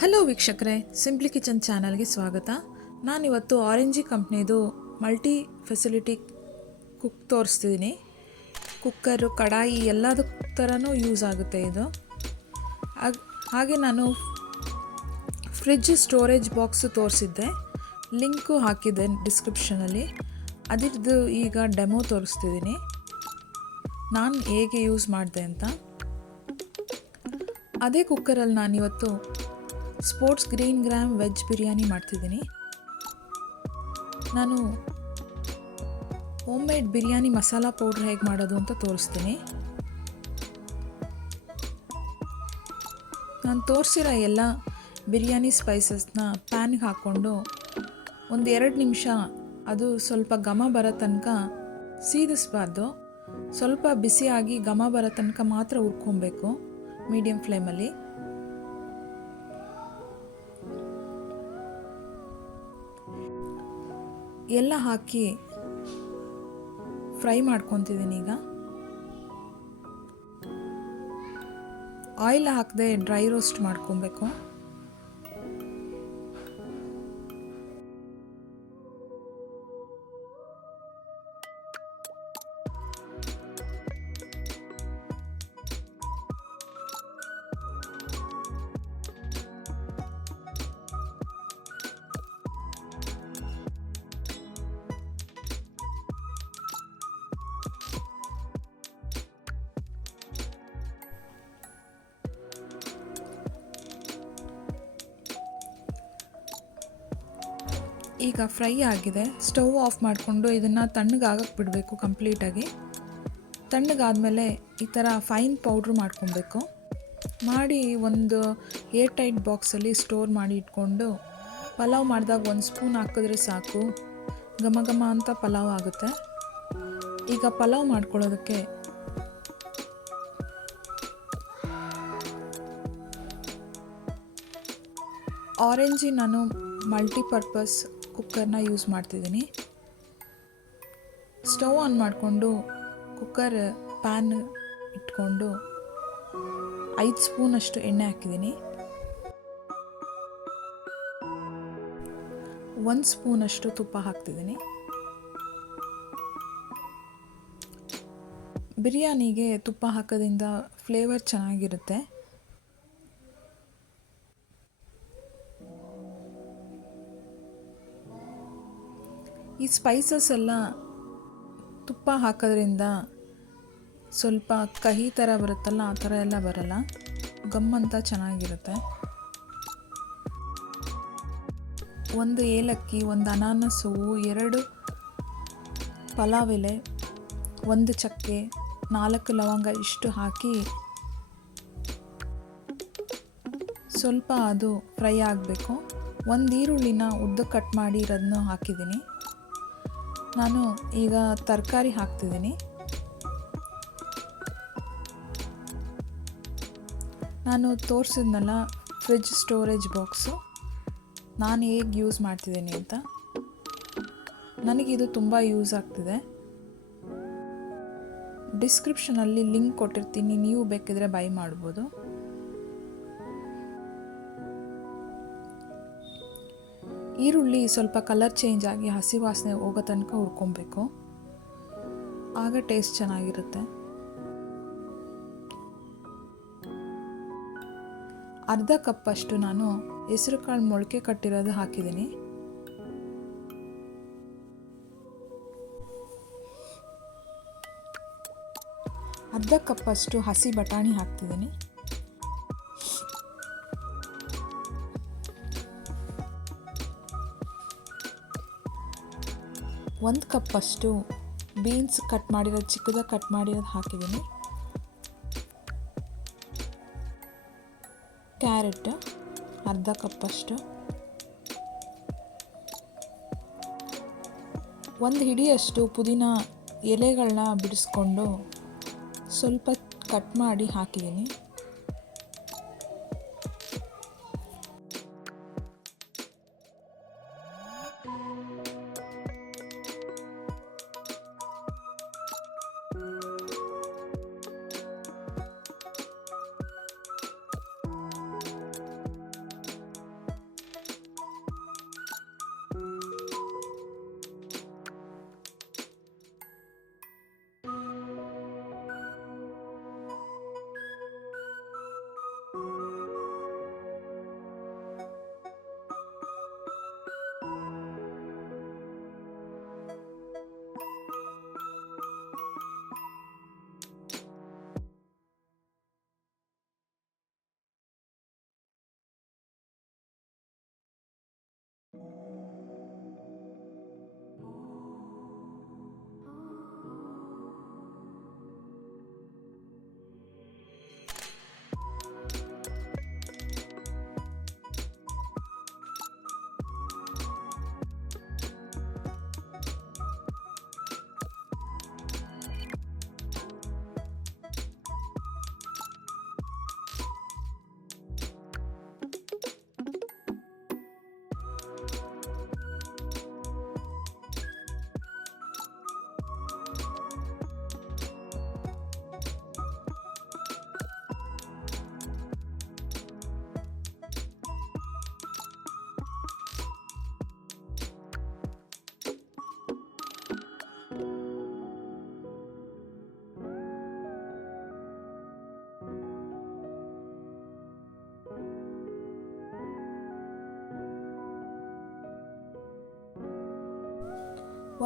Hello ವೀಕ್ಷಕರೇ, simply kitchen ಚಾನಲ್ಗೆ ಸ್ವಾಗತ. ನಾನಿವತ್ತು ಆರೆಂಜಿ ಕಂಪ್ನಿದು ಮಲ್ಟಿ ಫೆಸಿಲಿಟಿ ಕುಕ್ ತೋರಿಸ್ತಿದ್ದೀನಿ. ಕುಕ್ಕರು, ಕಡಾಯಿ ಎಲ್ಲದ ಥರನೂ ಯೂಸ್ ಆಗುತ್ತೆ ಇದು. ಹಾಗೆ ನಾನು ಫ್ರಿಡ್ಜ್ ಸ್ಟೋರೇಜ್ ಬಾಕ್ಸು ತೋರಿಸಿದ್ದೆ, ಲಿಂಕು ಹಾಕಿದ್ದೆ ಡಿಸ್ಕ್ರಿಪ್ಷನಲ್ಲಿ. ಅದರದ್ದು ಈಗ ಡೆಮೋ ತೋರಿಸ್ತಿದ್ದೀನಿ, ನಾನು ಹೇಗೆ ಯೂಸ್ ಮಾಡಿದೆ ಅಂತ. ಅದೇ ಕುಕ್ಕರಲ್ಲಿ ನಾನಿವತ್ತು sports green gram veg biryani ಮಾಡ್ತಿದ್ದೀನಿ. ನಾನು home made biryani masala powder ಹೇಗೆ ಮಾಡೋದು ಅಂತ ತೋರಿಸ್ತೀನಿ. ನಾನು ತೋರಿಸಿರೋ ಎಲ್ಲ ಬಿರಿಯಾನಿ ಸ್ಪೈಸಸ್ನ ಪ್ಯಾನ್ಗೆ ಹಾಕ್ಕೊಂಡು ಒಂದು 2 ನಿಮಿಷ ಅದು ಸ್ವಲ್ಪ ಘಮ ಬರೋ ತನಕ ಸೀದಿಸಬಾರ್ದು. ಸ್ವಲ್ಪ ಬಿಸಿಯಾಗಿ ಘಮ ಬರೋ ತನಕ ಮಾತ್ರ ಹುರ್ಕೊಬೇಕು ಮೀಡಿಯಮ್ ಫ್ಲೇಮಲ್ಲಿ. ಎಲ್ಲ ಹಾಕಿ ಫ್ರೈ ಮಾಡ್ಕೊತಿದ್ದೀನಿ. ಈಗ ಆಯಿಲ್ ಹಾಕದೆ ಡ್ರೈ ರೋಸ್ಟ್ ಮಾಡ್ಕೊಬೇಕು. ಈಗ ಫ್ರೈ ಆಗಿದೆ. ಸ್ಟವ್ ಆಫ್ ಮಾಡಿಕೊಂಡು ಇದನ್ನು ತಣ್ಣಗಾಗಕ್ಕೆ ಬಿಡಬೇಕು ಕಂಪ್ಲೀಟಾಗಿ. ತಣ್ಣಗಾದಮೇಲೆ ಈ ಥರ ಫೈನ್ ಪೌಡ್ರ್ ಮಾಡ್ಕೊಬೇಕು. ಮಾಡಿ ಒಂದು ಏರ್ ಟೈಟ್ ಬಾಕ್ಸಲ್ಲಿ ಸ್ಟೋರ್ ಮಾಡಿ ಇಟ್ಕೊಂಡು ಪಲಾವ್ ಮಾಡಿದಾಗ 1 ಸ್ಪೂನ್ ಹಾಕಿದ್ರೆ ಸಾಕು, ಘಮ ಘಮ ಅಂತ ಪಲಾವ್ ಆಗುತ್ತೆ. ಈಗ ಪಲಾವ್ ಮಾಡ್ಕೊಳ್ಳೋದಕ್ಕೆ ಆರೆಂಜಿ ನಾನು ಮಲ್ಟಿಪರ್ಪಸ್ ಕುಕ್ಕರ್ನ ಯೂಸ್ ಮಾಡ್ತಿದ್ದೀನಿ. ಸ್ಟವ್ ಆನ್ ಮಾಡಿಕೊಂಡು ಕುಕ್ಕರ್ ಪ್ಯಾನ್ ಇಟ್ಕೊಂಡು 5 ಸ್ಪೂನಷ್ಟು ಎಣ್ಣೆ ಹಾಕಿದ್ದೀನಿ. 1 ಸ್ಪೂನಷ್ಟು ತುಪ್ಪ ಹಾಕ್ತಿದ್ದೀನಿ. ಬಿರಿಯಾನಿಗೆ ತುಪ್ಪ ಹಾಕೋದ್ರಿಂದ ಫ್ಲೇವರ್ ಚೆನ್ನಾಗಿರುತ್ತೆ. ಈ ಸ್ಪೈಸಸ್ ಎಲ್ಲ ತುಪ್ಪ ಹಾಕೋದ್ರಿಂದ ಸ್ವಲ್ಪ ಕಹಿ ಥರ ಬರುತ್ತಲ್ಲ, ಆ ಥರ ಎಲ್ಲ ಬರಲ್ಲ, ಗಮ್ಮಂತ ಚೆನ್ನಾಗಿರುತ್ತೆ. 1 ಏಲಕ್ಕಿ, 1 ಅನಾನಸ್ ಹೂವು, 2 ಪಲಾವ್ ಎಲೆ, 1 ಚಕ್ಕೆ, 4 ಲವಂಗ ಇಷ್ಟು ಹಾಕಿ ಸ್ವಲ್ಪ ಅದು ಫ್ರೈ ಆಗಬೇಕು. 1 ಈರುಳ್ಳಿನ ಉದ್ದ ಕಟ್ ಮಾಡಿ ಇರೋದನ್ನು ಹಾಕಿದ್ದೀನಿ. ನಾನು ಈಗ ತರಕಾರಿ ಹಾಕ್ತಿದ್ದೀನಿ. ನಾನು ತೋರಿಸಿದ್ನಲ್ಲ ಫ್ರಿಡ್ಜ್ ಸ್ಟೋರೇಜ್ ಬಾಕ್ಸು, ನಾನು ಹೇಗೆ ಯೂಸ್ ಮಾಡ್ತಿದ್ದೀನಿ ಅಂತ. ನನಗಿದು ತುಂಬ ಯೂಸ್ ಆಗ್ತಿದೆ. ಡಿಸ್ಕ್ರಿಪ್ಷನಲ್ಲಿ ಲಿಂಕ್ ಕೊಟ್ಟಿರ್ತೀನಿ, ನೀವು ಬೇಕಿದ್ರೆ ಬೈ ಮಾಡ್ಬೋದು. ಈರುಳ್ಳಿ ಸ್ವಲ್ಪ ಕಲರ್ ಚೇಂಜ್ ಆಗಿ ಹಸಿ ವಾಸನೆ ಹೋಗೋ ತನಕ ಹುರ್ಕೊಬೇಕು, ಆಗ ಟೇಸ್ಟ್ ಚೆನ್ನಾಗಿರುತ್ತೆ. ಅರ್ಧ ಕಪ್ಪಷ್ಟು ನಾನು ಹೆಸರು ಕಾಳು ಮೊಳಕೆ ಕಟ್ಟಿರೋದು ಹಾಕಿದ್ದೀನಿ. ಅರ್ಧ ಕಪ್ಪಷ್ಟು ಹಸಿ ಬಟಾಣಿ ಹಾಕ್ತಿದ್ದೀನಿ. 1 ಕಪ್ಪಷ್ಟು ಬೀನ್ಸ್ ಕಟ್ ಮಾಡಿರೋದು, ಚಿಕ್ಕದಾಗಿ ಕಟ್ ಮಾಡಿರೋದು ಹಾಕಿದ್ದೀನಿ. ಕ್ಯಾರೆಟ್ ಅರ್ಧ ಕಪ್ಪಷ್ಟು, 1 ಹಿಡಿಯಷ್ಟು ಪುದೀನ ಎಲೆಗಳನ್ನ ಬಿಡಿಸ್ಕೊಂಡು ಸ್ವಲ್ಪ ಕಟ್ ಮಾಡಿ ಹಾಕಿದ್ದೀನಿ.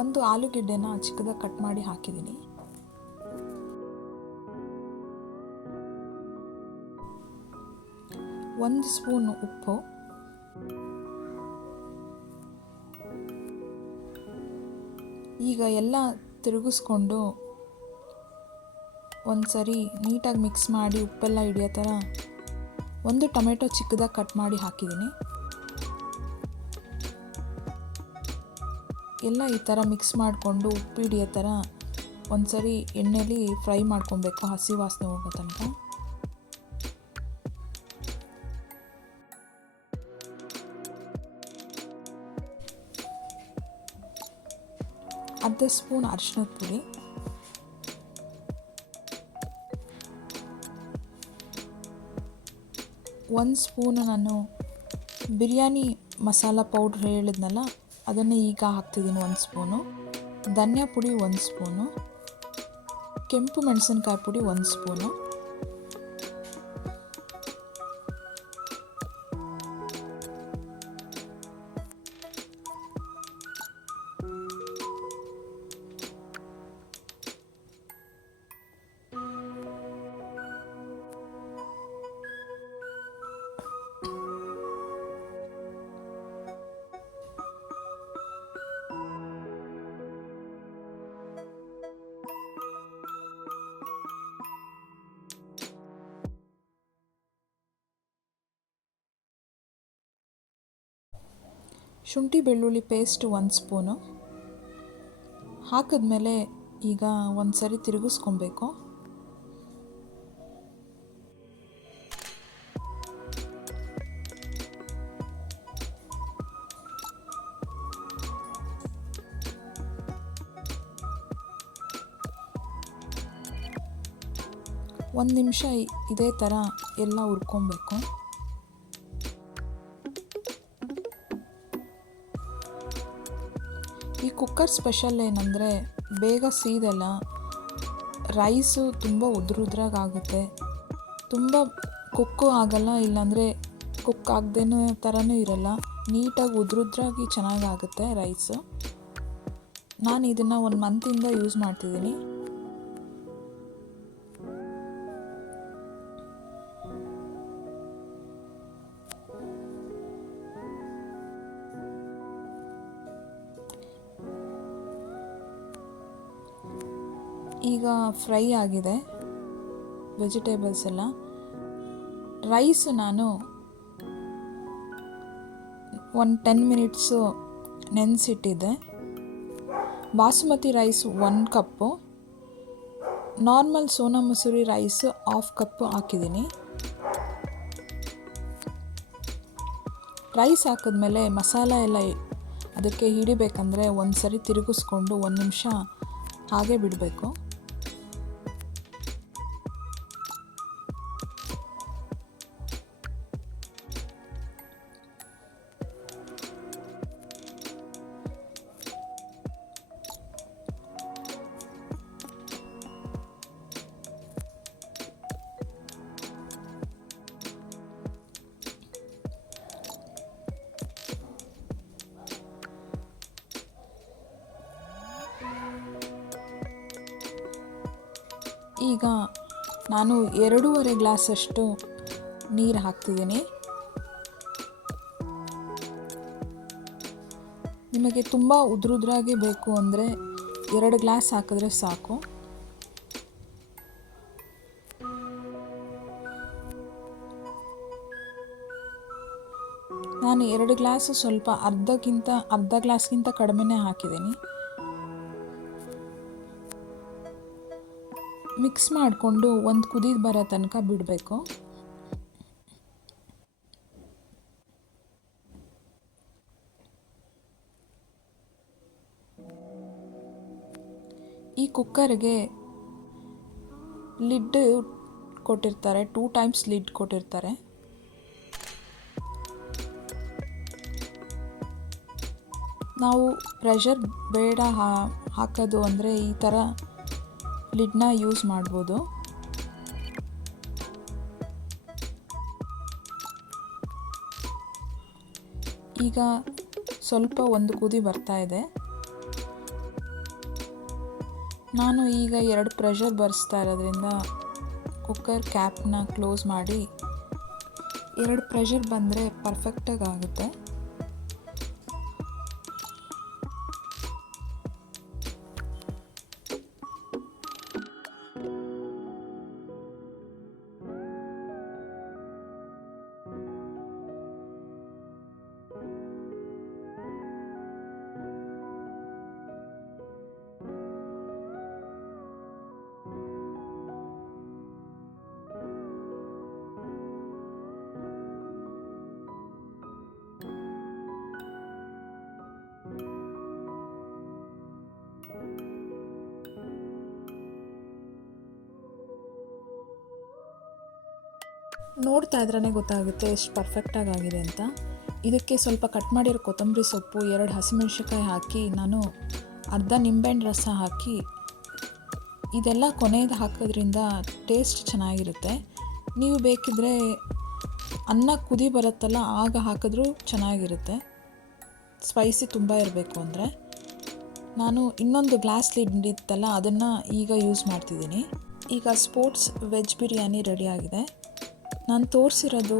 ಒಂದು ಆಲೂಗೆಡ್ಡೆನ ಚಿಕ್ಕದಾಗಿ ಕಟ್ ಮಾಡಿ ಹಾಕಿದ್ದೀನಿ. ಒಂದು ಸ್ಪೂನ್ ಉಪ್ಪು, ಈಗ ಎಲ್ಲ ತಿರುಗಿಸ್ಕೊಂಡು ಒಂದು ಸರಿ ನೀಟಾಗಿ ಮಿಕ್ಸ್ ಮಾಡಿ ಉಪ್ಪೆಲ್ಲ ಹಿಡಿಯೋ ಥರ ಒಂದು ಟೊಮೆಟೊ ಚಿಕ್ಕದಾಗಿ ಕಟ್ ಮಾಡಿ ಹಾಕಿದ್ದೀನಿ. ಎಲ್ಲ ಈ ಥರ ಮಿಕ್ಸ್ ಮಾಡಿಕೊಂಡು ಉಪ್ಪು ಹಿಡಿಯೋ ಥರ ಒಂದು ಸರಿ ಎಣ್ಣೆಲಿ ಫ್ರೈ ಮಾಡ್ಕೊಬೇಕು, ಹಸಿ ವಾಸನೆ ಹೋಗೋ ತನಕ. ಅರ್ಧ ಸ್ಪೂನ್ ಅರಿಶಿಣದ ಪುಡಿ, ಒಂದು ಸ್ಪೂನ್ ನಾನು ಬಿರಿಯಾನಿ ಮಸಾಲ ಪೌಡ್ರ್ ಹೇಳಿದ್ನಲ್ಲ ಅದನ್ನು ಈಗ ಹಾಕ್ತಿದ್ದೀನಿ, ಒಂದು ಸ್ಪೂನು ಧನಿಯಾ ಪುಡಿ, ಒಂದು ಸ್ಪೂನು ಕೆಂಪು ಮೆಣಸಿನ್ಕಾಯಿ ಪುಡಿ, ಒಂದು ಸ್ಪೂನು ಶುಂಠಿ ಬೆಳ್ಳುಳ್ಳಿ ಪೇಸ್ಟ್, ಒಂದು ಸ್ಪೂನು ಹಾಕಿದ್ಮೇಲೆ ಈಗ ಒಂದು ಸರಿ ತಿರುಗಿಸ್ಕೊಬೇಕು. ಒಂದು ನಿಮಿಷ ಇದೇ ಥರ ಎಲ್ಲ ಹುರ್ಕೊಬೇಕು. ಈ ಕುಕ್ಕರ್ ಸ್ಪೆಷಲ್ ಏನಂದರೆ ಬೇಗ ಸೀದಲ್ಲ, ರೈಸು ತುಂಬ ಉದ್ರುದ್ರಾಗುತ್ತೆ, ತುಂಬ ಕುಕ್ಕು ಆಗಲ್ಲ, ಇಲ್ಲಾಂದರೆ ಕುಕ್ ಆಗದೇನೋ ಥರನೂ ಇರಲ್ಲ, ನೀಟಾಗಿ ಉದ್ರುದ್ರಾಗಿ ಚೆನ್ನಾಗಾಗುತ್ತೆ ರೈಸು. ನಾನು ಇದನ್ನು 1 ಮಂತಿಂದ ಯೂಸ್ ಮಾಡ್ತಿದ್ದೀನಿ. ಈಗ ಫ್ರೈ ಆಗಿದೆ ವೆಜಿಟೇಬಲ್ಸ್ ಎಲ್ಲ. ರೈಸ್ ನಾನು ಒಂದು 10 ಮಿನಿಟ್ಸು ನೆನೆಸಿಟ್ಟಿದ್ದೆ. ಬಾಸುಮತಿ ರೈಸ್ 1 ಕಪ್ಪು, ನಾರ್ಮಲ್ ಸೋನಾ ಮಸೂರಿ ರೈಸ್ 1/2 ಕಪ್ಪು ಹಾಕಿದ್ದೀನಿ. ರೈಸ್ ಹಾಕಿದ್ಮೇಲೆ ಮಸಾಲ ಎಲ್ಲ ಅದಕ್ಕೆ ಹಿಡಿಬೇಕಂದ್ರೆ ಒಂದು ಸರಿ ತಿರುಗಿಸ್ಕೊಂಡು 1 ನಿಮಿಷ ಹಾಗೆ ಬಿಡಬೇಕು. ಈಗ ನಾನು 2.5 ಗ್ಲಾಸಷ್ಟು ನೀರು ಹಾಕ್ತಿದ್ದೀನಿ. ನಿಮಗೆ ತುಂಬ ಉದ್ರುದ್ರಾಗಿ ಬೇಕು ಅಂದರೆ 2 ಗ್ಲಾಸ್ ಹಾಕಿದ್ರೆ ಸಾಕು. ನಾನು 2 ಗ್ಲಾಸು ಸ್ವಲ್ಪ ಅರ್ಧ ಗ್ಲಾಸ್ಗಿಂತ ಕಡಿಮೆನೇ ಹಾಕಿದ್ದೀನಿ. ಮಿಕ್ಸ್ ಮಾಡಿಕೊಂಡು ಒಂದು ಕುದಿ ಬರೋ ತನಕ ಬಿಡಬೇಕು. ಈ ಕುಕ್ಕರ್ಗೆ ಲಿಡ್ ಕೊಟ್ಟಿರ್ತಾರೆ, 2 ಟೈಮ್ಸ್ ಲಿಡ್ ಕೊಟ್ಟಿರ್ತಾರೆ. ನಾವು ಪ್ರೆಷರ್ ಬೇಡ ಹಾಕೋದು ಅಂದರೆ ಈ ಥರ ಲಿಡ್ನ ಯೂಸ್ ಮಾಡ್ಬೋದು. ಈಗ ಸ್ವಲ್ಪ ಒಂದು ಕುದಿ ಬರ್ತಾ ಇದೆ. ನಾನು ಈಗ 2 ಪ್ರೆಷರ್ ಬರ್ಸ್ತಾ ಇರೋದ್ರಿಂದ ಕುಕ್ಕರ್ ಕ್ಯಾಪ್ನ ಕ್ಲೋಸ್ ಮಾಡಿ 2 ಪ್ರೆಷರ್ ಬಂದರೆ ಪರ್ಫೆಕ್ಟಾಗಿ ಆಗುತ್ತೆ. ನೋಡ್ತಾ ಇದ್ರೇ ಗೊತ್ತಾಗುತ್ತೆ ಎಷ್ಟು ಪರ್ಫೆಕ್ಟಾಗಿ ಆಗಿದೆ ಅಂತ. ಇದಕ್ಕೆ ಸ್ವಲ್ಪ ಕಟ್ ಮಾಡಿರೋ ಕೊತ್ತಂಬರಿ ಸೊಪ್ಪು, 2 ಹಸಿಮೆಣಸಿನ್ಕಾಯಿ ಹಾಕಿ ನಾನು ಅರ್ಧ ನಿಂಬೆಹಣ್ಣು ರಸ ಹಾಕಿ ಇದೆಲ್ಲ ಕೊನೆಯದು ಹಾಕೋದ್ರಿಂದ ಟೇಸ್ಟ್ ಚೆನ್ನಾಗಿರುತ್ತೆ. ನೀವು ಬೇಕಿದ್ದರೆ ಅನ್ನ ಕುದಿ ಬರುತ್ತಲ್ಲ ಆಗ ಹಾಕಿದ್ರೂ ಚೆನ್ನಾಗಿರುತ್ತೆ, ಸ್ಪೈಸಿ ತುಂಬ ಇರಬೇಕು ಅಂದರೆ. ನಾನು ಇನ್ನೊಂದು ಗ್ಲಾಸ್ ಲಿಡ್ ಇತ್ತಲ್ಲ ಅದನ್ನು ಈಗ ಯೂಸ್ ಮಾಡ್ತಿದ್ದೀನಿ. ಈಗ ಸ್ಪೋರ್ಟ್ಸ್ ವೆಜ್ ಬಿರಿಯಾನಿ ರೆಡಿಯಾಗಿದೆ. ನಾನು ತೋರಿಸಿರೋದು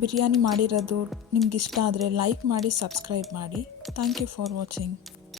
ಬಿರಿಯಾನಿ ಮಾಡಿರೋದು ನಿಮ್ಗೆ ಇಷ್ಟ ಆದರೆ ಲೈಕ್ ಮಾಡಿ, ಸಬ್ಸ್ಕ್ರೈಬ್ ಮಾಡಿ. Thank you for watching.